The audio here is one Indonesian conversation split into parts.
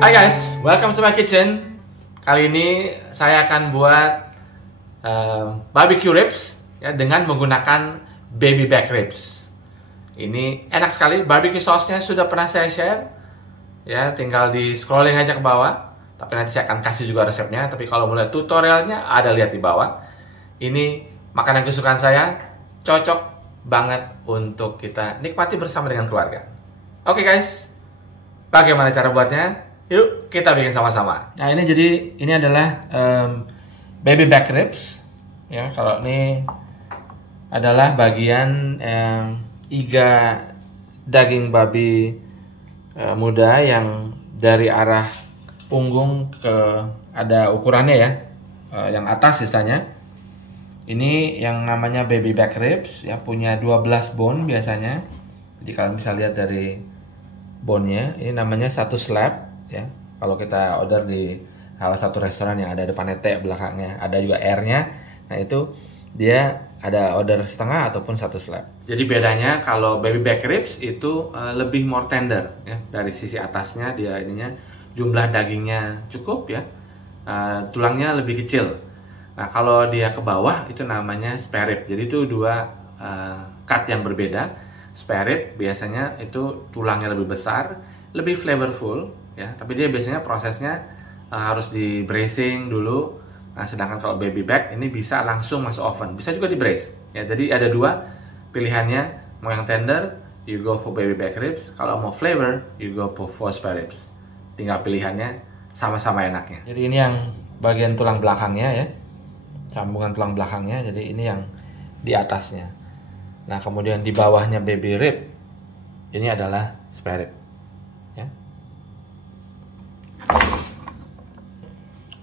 Hai guys, welcome to my kitchen. Kali ini saya akan buat barbecue ribs ya, dengan menggunakan baby back ribs. Ini enak sekali. Barbecue sauce-nya sudah pernah saya share. Ya, tinggal di scrolling aja ke bawah. Tapi nanti saya akan kasih juga resepnya. Tapi kalau mau lihat tutorialnya, ada lihat di bawah. Ini makanan kesukaan saya, cocok banget untuk kita nikmati bersama dengan keluarga. Oke guys, bagaimana cara buatnya? Yuk kita bikin sama-sama. Nah ini adalah baby back ribs. Ya, kalau ini adalah bagian iga daging babi muda yang dari arah punggung ke ada ukurannya ya, yang atas istilahnya. Ini yang namanya baby back ribs ya, punya 12 bone biasanya. Jadi kalian bisa lihat dari bone-nya, ini namanya satu slab. Ya, kalau kita order di salah satu restoran yang ada depannya T belakangnya, ada juga R-nya. Nah itu dia ada order setengah ataupun satu slab. Jadi bedanya kalau baby back ribs itu lebih more tender ya, dari sisi atasnya dia ininya jumlah dagingnya cukup ya, tulangnya lebih kecil. Nah kalau dia ke bawah itu namanya spare rib. Jadi itu dua cut yang berbeda. Spare rib biasanya itu tulangnya lebih besar, lebih flavorful. Ya, tapi dia biasanya prosesnya harus di bracing dulu. Nah, sedangkan kalau baby back ini bisa langsung masuk oven, bisa juga di brace. Ya, jadi ada dua pilihannya. Mau yang tender, you go for baby back ribs. Kalau mau flavor, you go for spare ribs. Tinggal pilihannya, sama-sama enaknya. Jadi ini yang bagian tulang belakangnya ya, sambungan tulang belakangnya. Jadi ini yang di atasnya. Nah, kemudian di bawahnya baby rib, ini adalah spare rib. Ya.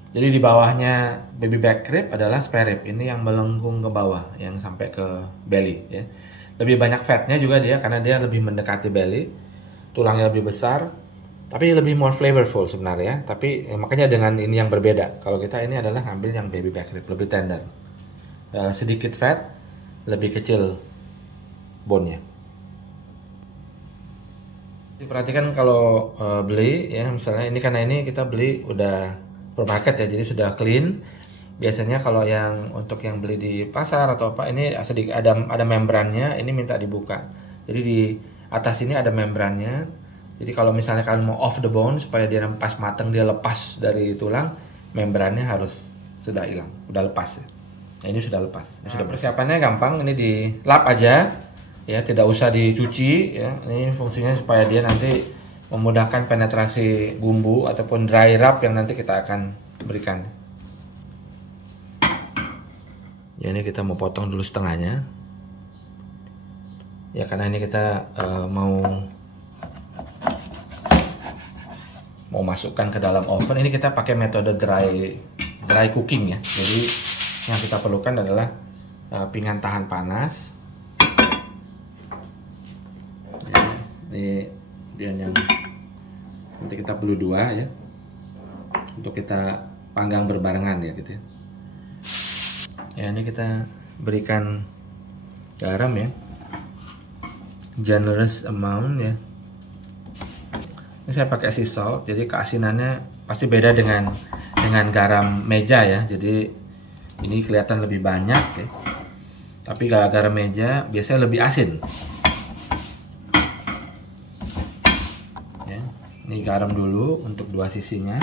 Jadi di bawahnya baby back rib adalah spare rib. Ini yang melengkung ke bawah, yang sampai ke belly ya. Lebih banyak fatnya juga dia karena dia lebih mendekati belly. Tulangnya lebih besar, tapi lebih more flavorful sebenarnya. Tapi makanya dengan ini yang berbeda. Kalau kita ini adalah ngambil yang baby back rib, lebih tender. Sedikit fat, lebih kecil bone-nya. Diperhatikan kalau beli ya, misalnya ini karena ini kita beli udah supermarket ya, jadi sudah clean. Biasanya kalau yang untuk yang beli di pasar atau apa, ini sedikit ada membrannya, ini minta dibuka. Jadi di atas ini ada membrannya. Jadi kalau misalnya kalian mau off the bone supaya dia pas mateng, dia lepas dari tulang, membrannya harus sudah hilang, udah lepas ya. Nah, ini sudah lepas. Ini sudah persiapannya gampang, ini dilap aja ya, tidak usah dicuci ya. Ini fungsinya supaya dia nanti memudahkan penetrasi bumbu ataupun dry rub yang nanti kita akan berikan. Ya, ini kita mau potong dulu setengahnya. Ya, karena ini kita mau masukkan ke dalam oven. Ini kita pakai metode dry cooking ya. Jadi yang kita perlukan adalah pinggan tahan panas. Ya, ini dia yang nanti kita perlu dua ya, untuk kita panggang berbarengan ya gitu ya. Ya, ini kita berikan garam ya, generous amount ya. Ini saya pakai sea salt, jadi keasinannya pasti beda dengan garam meja ya. Jadi ini kelihatan lebih banyak ya, tapi garam meja biasanya lebih asin. Ini garam dulu untuk dua sisinya.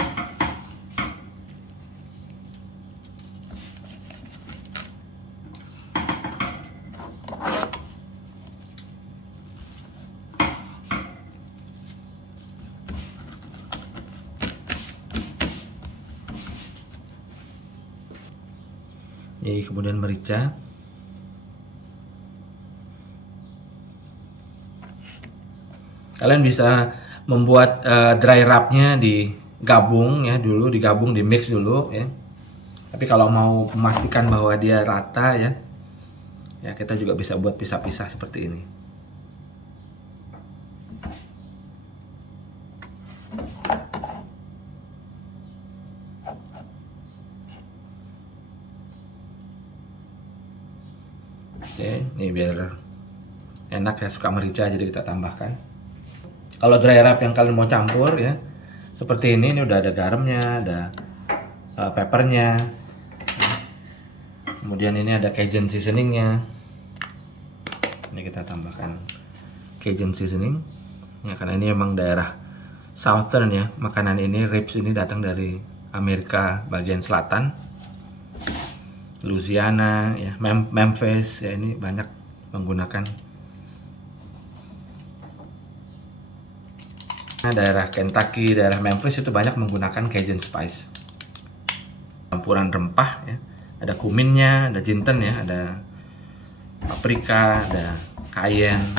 Ini kemudian merica. Kalian bisa membuat dry rub-nya digabung ya, dulu digabung, di mix dulu ya. Tapi kalau mau memastikan bahwa dia rata ya, kita juga bisa buat pisah-pisah seperti ini. Oke, ini biar enak ya, suka merica jadi kita tambahkan. Kalau dry rub yang kalian mau campur ya, seperti ini udah ada garamnya, ada peppernya, kemudian ini ada Cajun seasoningnya. Ini kita tambahkan Cajun seasoning ya, karena ini emang daerah Southern ya, makanan ini, ribs ini datang dari Amerika bagian selatan, Louisiana ya, Memphis ya, ini banyak menggunakan. Daerah Kentucky, daerah Memphis itu banyak menggunakan Cajun spice. Campuran rempah ya, ada kuminnya, ada jinten ya, ada paprika, ada cayenne.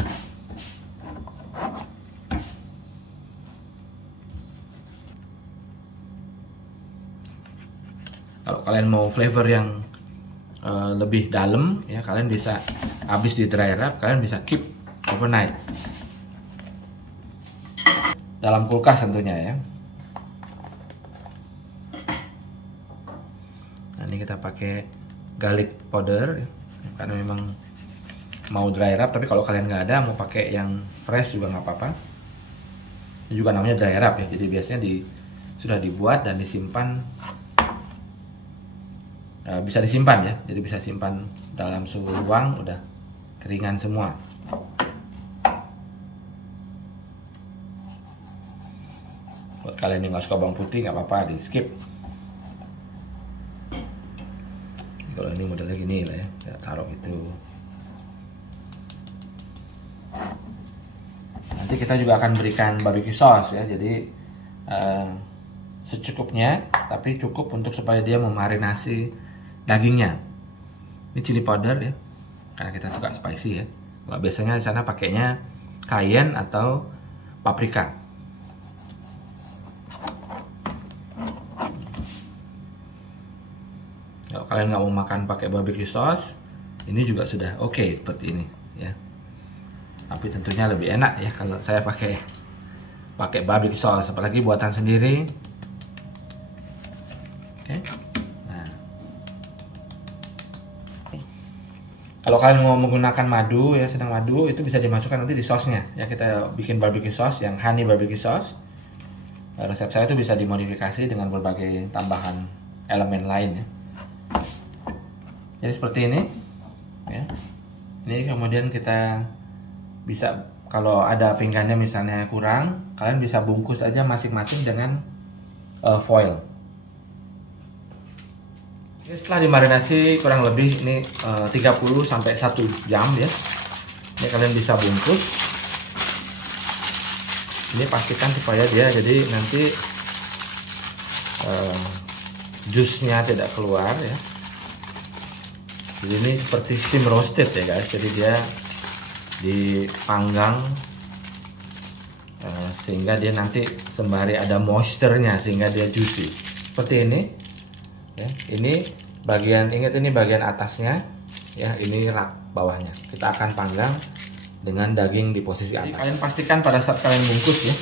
Kalau kalian mau flavor yang lebih dalam ya, kalian bisa habis di dry wrap, kalian bisa keep overnight dalam kulkas tentunya ya. Nah, ini kita pakai garlic powder ya, karena memang mau dry wrap, tapi kalau kalian nggak ada, mau pakai yang fresh juga nggak apa-apa. Ini juga namanya dry wrap ya, jadi biasanya sudah dibuat dan disimpan, bisa disimpan ya, jadi bisa simpan dalam suhu ruang, udah keringan semua. Buat kalian yang nggak suka bawang putih nggak apa-apa, di skip. Kalau ini modelnya gini lah ya, kita taruh itu. Nanti kita juga akan berikan barbecue sauce ya, jadi secukupnya, tapi cukup untuk supaya dia memarinasi dagingnya. Ini chili powder ya, karena kita suka spicy ya. Kalau biasanya di sana pakainya cayenne atau paprika. Kalau kalian nggak mau makan pakai barbecue sauce, ini juga sudah oke seperti ini ya. Tapi tentunya lebih enak ya kalau saya pakai barbecue sauce, apalagi buatan sendiri. Oke. Nah, kalau kalian mau menggunakan madu ya, sedang madu itu bisa dimasukkan nanti di sausnya ya. Kita bikin barbecue sauce yang honey barbecue sauce. Resep saya itu bisa dimodifikasi dengan berbagai tambahan elemen lain ya. Jadi seperti ini ya. Ini kemudian kita bisa, kalau ada pinggannya misalnya kurang, kalian bisa bungkus aja masing-masing dengan foil. Ini setelah dimarinasi kurang lebih ini 30 sampai 1 jam ya. Ini kalian bisa bungkus. Ini pastikan supaya dia jadi nanti jusnya tidak keluar ya. Jadi ini seperti steam roasted ya guys. Jadi dia dipanggang sehingga dia nanti sembari ada moisture-nya sehingga dia juicy. Seperti ini. Ya, ini bagian, ingat ini bagian atasnya ya, ini rak bawahnya. Kita akan panggang dengan daging di posisi atas. Jadi kalian pastikan pada saat kalian bungkus ya.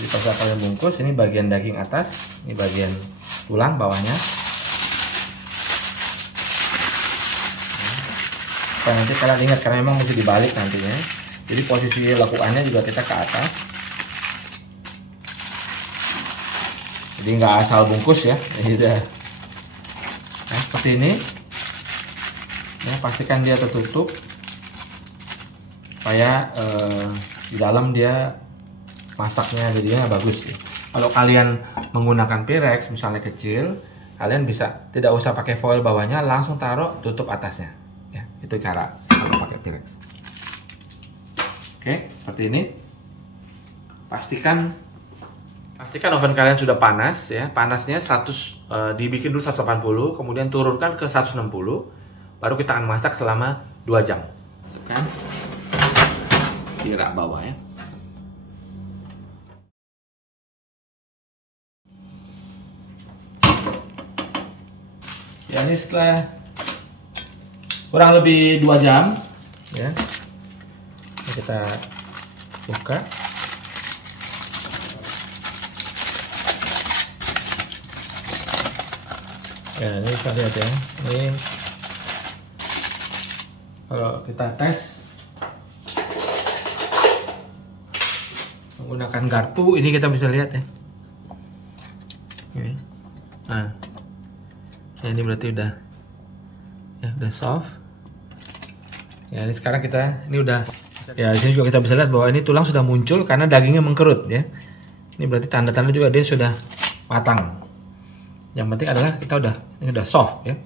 Jadi pada saat kalian bungkus, ini bagian daging atas, ini bagian tulang bawahnya. Nanti kalian ingat, karena memang mesti dibalik nantinya. Jadi posisi lekukannya juga kita ke atas. Jadi nggak asal bungkus ya. Gitu. Nah, seperti ini. Ya, pastikan dia tertutup supaya di dalam dia masaknya jadinya bagus. Ya. Kalau kalian menggunakan Pyrex misalnya kecil, kalian bisa tidak usah pakai foil bawahnya, langsung taruh tutup atasnya. Itu cara kalau pakai Pyrex. Oke, seperti ini. Pastikan oven kalian sudah panas ya. Panasnya 100, dibikin dulu 180, kemudian turunkan ke 160. Baru kita akan masak selama 2 jam. Masukkan di rak bawah ya. Ya, ini setelah kurang lebih 2 jam ya, ini kita buka. Ya, ini bisa lihat ya, ini kalau kita tes menggunakan garpu. Ini kita bisa lihat ya. Nah, ini berarti udah soft. Ya, ini sekarang ini udah. Ya, di sini juga kita bisa lihat bahwa ini tulang sudah muncul karena dagingnya mengkerut ya. Ini berarti tanda-tanda juga dia sudah matang. Yang penting adalah ini udah soft ya.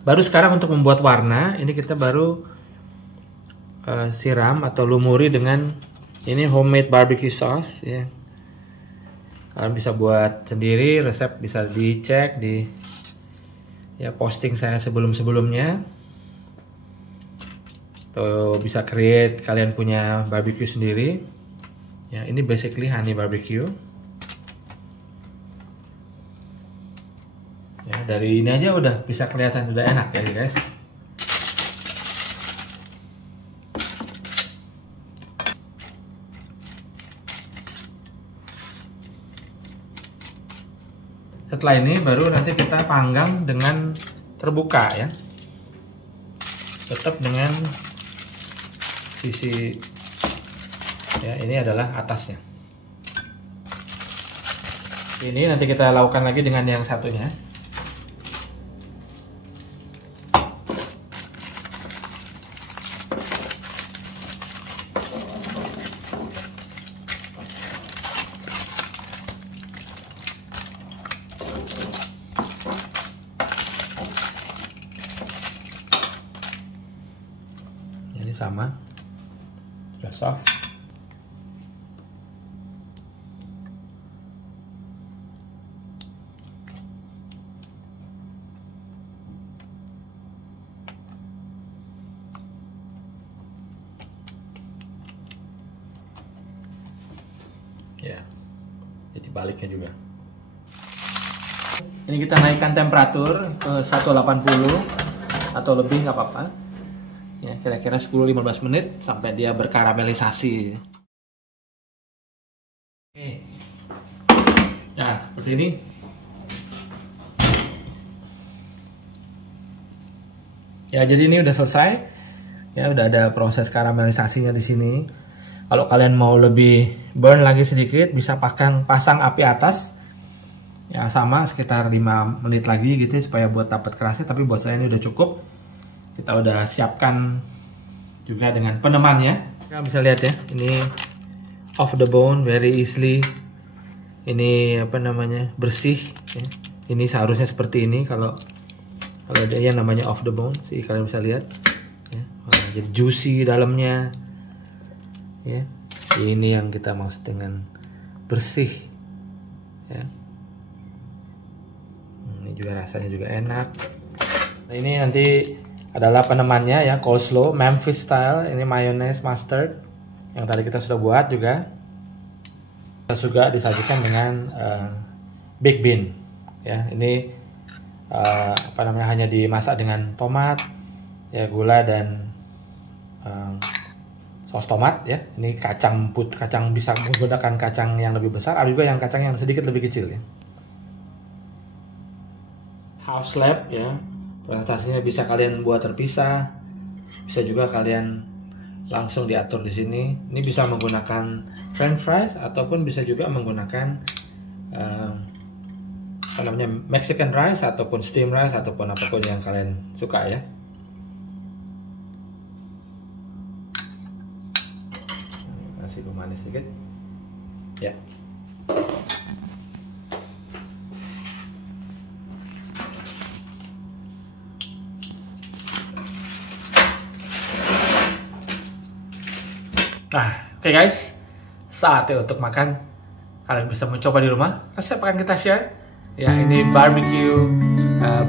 Baru sekarang untuk membuat warna, ini kita baru siram atau lumuri dengan ini homemade barbecue sauce ya. Kalian bisa buat sendiri, resep bisa dicek di posting saya sebelum-sebelumnya. Atau bisa create kalian punya barbecue sendiri. Ya, ini basically honey barbecue. Ya, dari ini aja udah bisa kelihatan udah enak ya guys. Setelah ini baru nanti kita panggang dengan terbuka ya. Tetap dengan sisi ya, ini adalah atasnya. Ini nanti kita lakukan lagi dengan yang satunya. Ini sama. Sudah soft. Ya, jadi baliknya juga. Ini kita naikkan temperatur ke 180 atau lebih nggak apa-apa. Ya, kira-kira 10-15 menit sampai dia berkaramelisasi. Oke. Nah, seperti ini. Ya, jadi ini udah selesai. Ya, udah ada proses karamelisasinya di sini. Kalau kalian mau lebih burn lagi sedikit, bisa pasang api atas. Ya, sama sekitar 5 menit lagi gitu supaya buat dapat kerasnya, tapi buat saya ini udah cukup. Kita udah siapkan juga dengan penemannya. Kalian bisa lihat ya, ini off the bone very easily. Ini bersih ya. Ini seharusnya seperti ini kalau dia yang namanya off the bone sih, kalian bisa lihat ya. Jadi juicy dalamnya ya. Ini yang kita maksud dengan bersih ya. Ini juga rasanya juga enak. Nah, ini nanti adalah penemannya ya, coleslaw Memphis style. Ini mayonnaise mustard yang tadi kita sudah buat juga. Kita juga disajikan dengan baked bean ya. Ini hanya dimasak dengan tomat ya, gula dan saus tomat ya. Ini kacang bisa menggunakan kacang yang lebih besar, ada juga yang kacang yang sedikit lebih kecil ya. Half slab ya. Presentasinya bisa kalian buat terpisah, bisa juga kalian langsung diatur di sini. Ini bisa menggunakan French fries ataupun bisa juga menggunakan Mexican rice ataupun steam rice ataupun apapun yang kalian suka ya. Kasih pemanis sedikit, ya. Nah, oke guys, saatnya untuk makan. Kalian bisa mencoba di rumah. Resep akan kita share. Ya, ini barbecue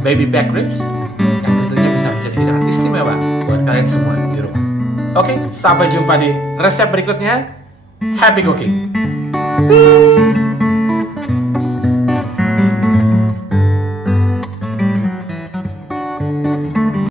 baby back ribs yang tentunya bisa menjadi hidangan istimewa buat kalian semua di rumah. Oke, sampai jumpa di resep berikutnya. Happy cooking!